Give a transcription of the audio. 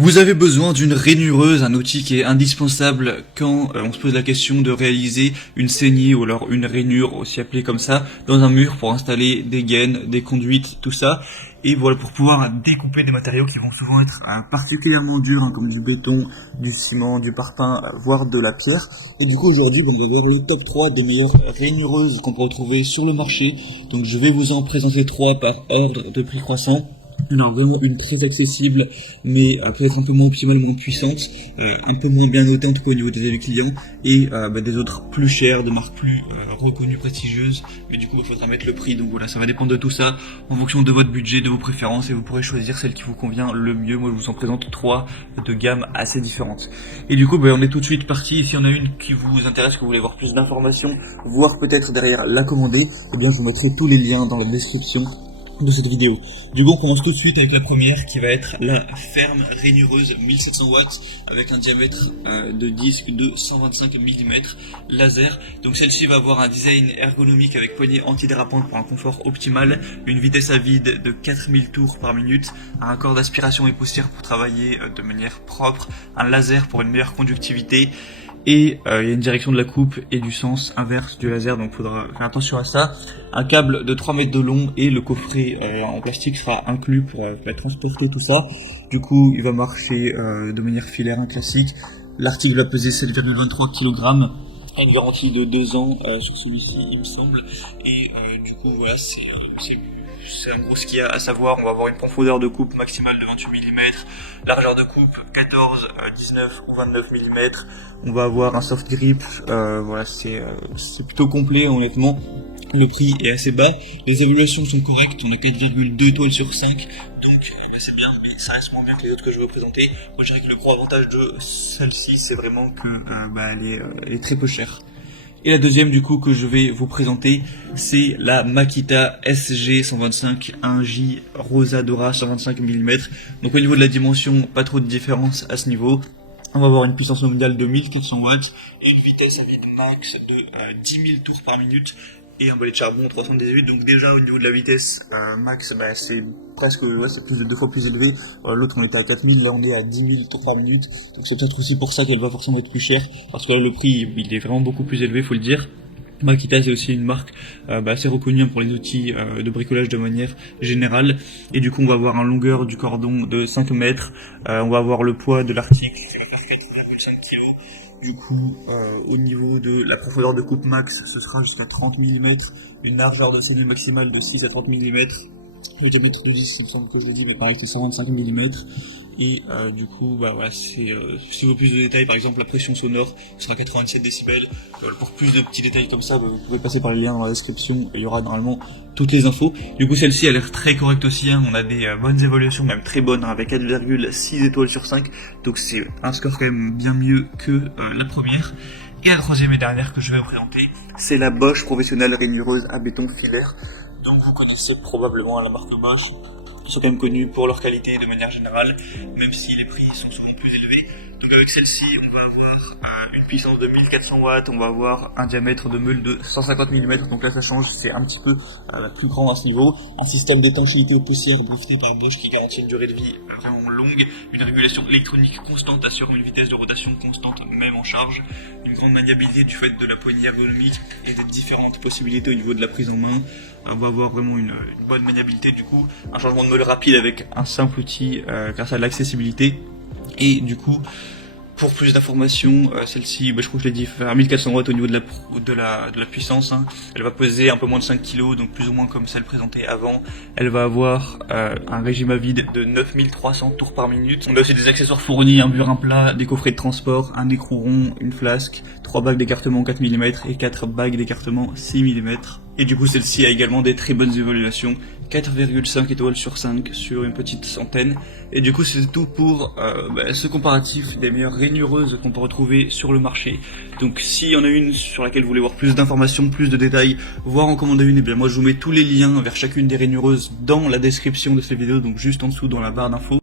Vous avez besoin d'une rainureuse, un outil qui est indispensable quand on se pose la question de réaliser une saignée ou alors une rainure, aussi appelée comme ça, dans un mur pour installer des gaines, des conduites, tout ça. Et voilà, pour pouvoir découper des matériaux qui vont souvent être particulièrement durs, comme du béton, du ciment, du parpaing, voire de la pierre. Et du coup aujourd'hui, on va voir le top 3 des meilleures rainureuses qu'on peut retrouver sur le marché. Donc je vais vous en présenter 3 par ordre de prix croissant. Alors vraiment une très accessible, mais peut-être un peu moins optimale, moins puissante, un peu moins bien notée en tout cas au niveau des avis clients, et des autres plus chères, de marques plus reconnues, prestigieuses, mais du coup il faudra mettre le prix, donc voilà, ça va dépendre de tout ça, en fonction de votre budget, de vos préférences, et vous pourrez choisir celle qui vous convient le mieux. Moi je vous en présente 3 de gamme assez différentes. Et du coup on est tout de suite parti. Si on a une qui vous intéresse, que vous voulez avoir plus d'informations, voire peut-être derrière la commander, eh bien je vous mettrai tous les liens dans la description de cette vidéo. Du coup on commence tout de suite avec la première qui va être la ferme rainureuse 1700 watts avec un diamètre de disque de 125 mm laser. Donc celle-ci va avoir un design ergonomique avec poignée antidérapante pour un confort optimal, une vitesse à vide de 4000 tours par minute, un corps d'aspiration et poussière pour travailler de manière propre, un laser pour une meilleure conductivité, et il y a une direction de la coupe et du sens inverse du laser, donc il faudra faire attention à ça. Un câble de 3 mètres de long et le coffret en plastique sera inclus pour transporter tout ça. Du coup il va marcher de manière filaire, classique. L'article va peser 7,23 kg. Une garantie de 2 ans sur celui-ci il me semble. Et du coup voilà, c'est en gros ce qu'il y a à savoir. On va avoir une profondeur de coupe maximale de 28 mm, largeur de coupe 14, 19 ou 29 mm. On va avoir un soft grip, voilà, c'est plutôt complet honnêtement. Le prix est assez bas, les évaluations sont correctes, on a 4,2 étoiles sur 5, donc c'est bien, mais ça reste moins bien que les autres que je vais vous présenter. Moi je dirais que le gros avantage de celle-ci, c'est vraiment que elle est très peu chère. Et la deuxième du coup que je vais vous présenter, c'est la Makita SG 125 1J Rosadora 125 mm. Donc au niveau de la dimension, pas trop de différence à ce niveau. On va avoir une puissance nominale de 1400 watts et une vitesse à vide max de 10 000 tours par minute et un bolet de charbon 318. Donc déjà au niveau de la vitesse max, c'est presque, c'est plus de 2 fois plus élevé. L'autre on était à 4000, là on est à 10 000 tours par minute. Donc c'est peut-être aussi pour ça qu'elle va forcément être plus chère, parce que là le prix il est vraiment beaucoup plus élevé, faut le dire. Makita c'est aussi une marque assez reconnue pour les outils de bricolage de manière générale. Et du coup on va avoir une longueur du cordon de 5 mètres, on va avoir le poids de l'article qui va faire 4,5 kg. Du coup au niveau de la profondeur de coupe max, ce sera jusqu'à 30 mm, une largeur de cellule maximale de 6 à 30 mm. Le diamètre de disque, il me semble que je l'ai dit, mais pareil, c'est 125 mm. Et du coup, voilà, si vous voulez plus de détails, par exemple la pression sonore sera 97 décibels. Pour plus de petits détails comme ça, vous pouvez passer par les liens dans la description, il y aura normalement toutes les infos. Du coup, celle-ci a l'air très correcte aussi, on a des bonnes évaluations, même très bonnes, avec 4,6 étoiles sur 5. Donc c'est un score quand même bien mieux que la première. Et la troisième et dernière que je vais vous présenter, c'est la Bosch professionnelle rainureuse à béton filaire. Donc vous connaissez probablement la marque Bosch. Ils sont quand même connus pour leur qualité de manière générale, même si les prix sont souvent plus élevés. Donc avec celle-ci, on va avoir une puissance de 1400 watts, on va avoir un diamètre de meule de 150 mm, donc là ça change, c'est un petit peu plus grand à ce niveau. Un système d'étanchéité aux poussières breveté par Bosch qui garantit une durée de vie vraiment longue, une régulation électronique constante assurant une vitesse de rotation constante même en charge, une grande maniabilité du fait de la poignée ergonomique et des différentes possibilités au niveau de la prise en main. On va avoir vraiment une bonne maniabilité, du coup un changement de meule rapide avec un simple outil grâce à l'accessibilité. Et du coup pour plus d'informations, celle-ci, je crois que je l'ai dit, faire 1400 watts au niveau de la puissance. Elle va peser un peu moins de 5 kg, donc plus ou moins comme celle présentée avant. Elle va avoir un régime à vide de 9300 tours par minute. On a aussi des accessoires fournis, un burin plat, des coffrets de transport, un écrou rond, une flasque, 3 bagues d'écartement 4 mm et 4 bagues d'écartement 6 mm. Et du coup celle-ci a également des très bonnes évaluations, 4,5 étoiles sur 5 sur une petite centaine. Et du coup c'est tout pour ce comparatif des meilleures rainureuses qu'on peut retrouver sur le marché. Donc s'il y en a une sur laquelle vous voulez voir plus d'informations, plus de détails, voire en commander une, et bien moi je vous mets tous les liens vers chacune des rainureuses dans la description de cette vidéo, donc juste en dessous dans la barre d'infos.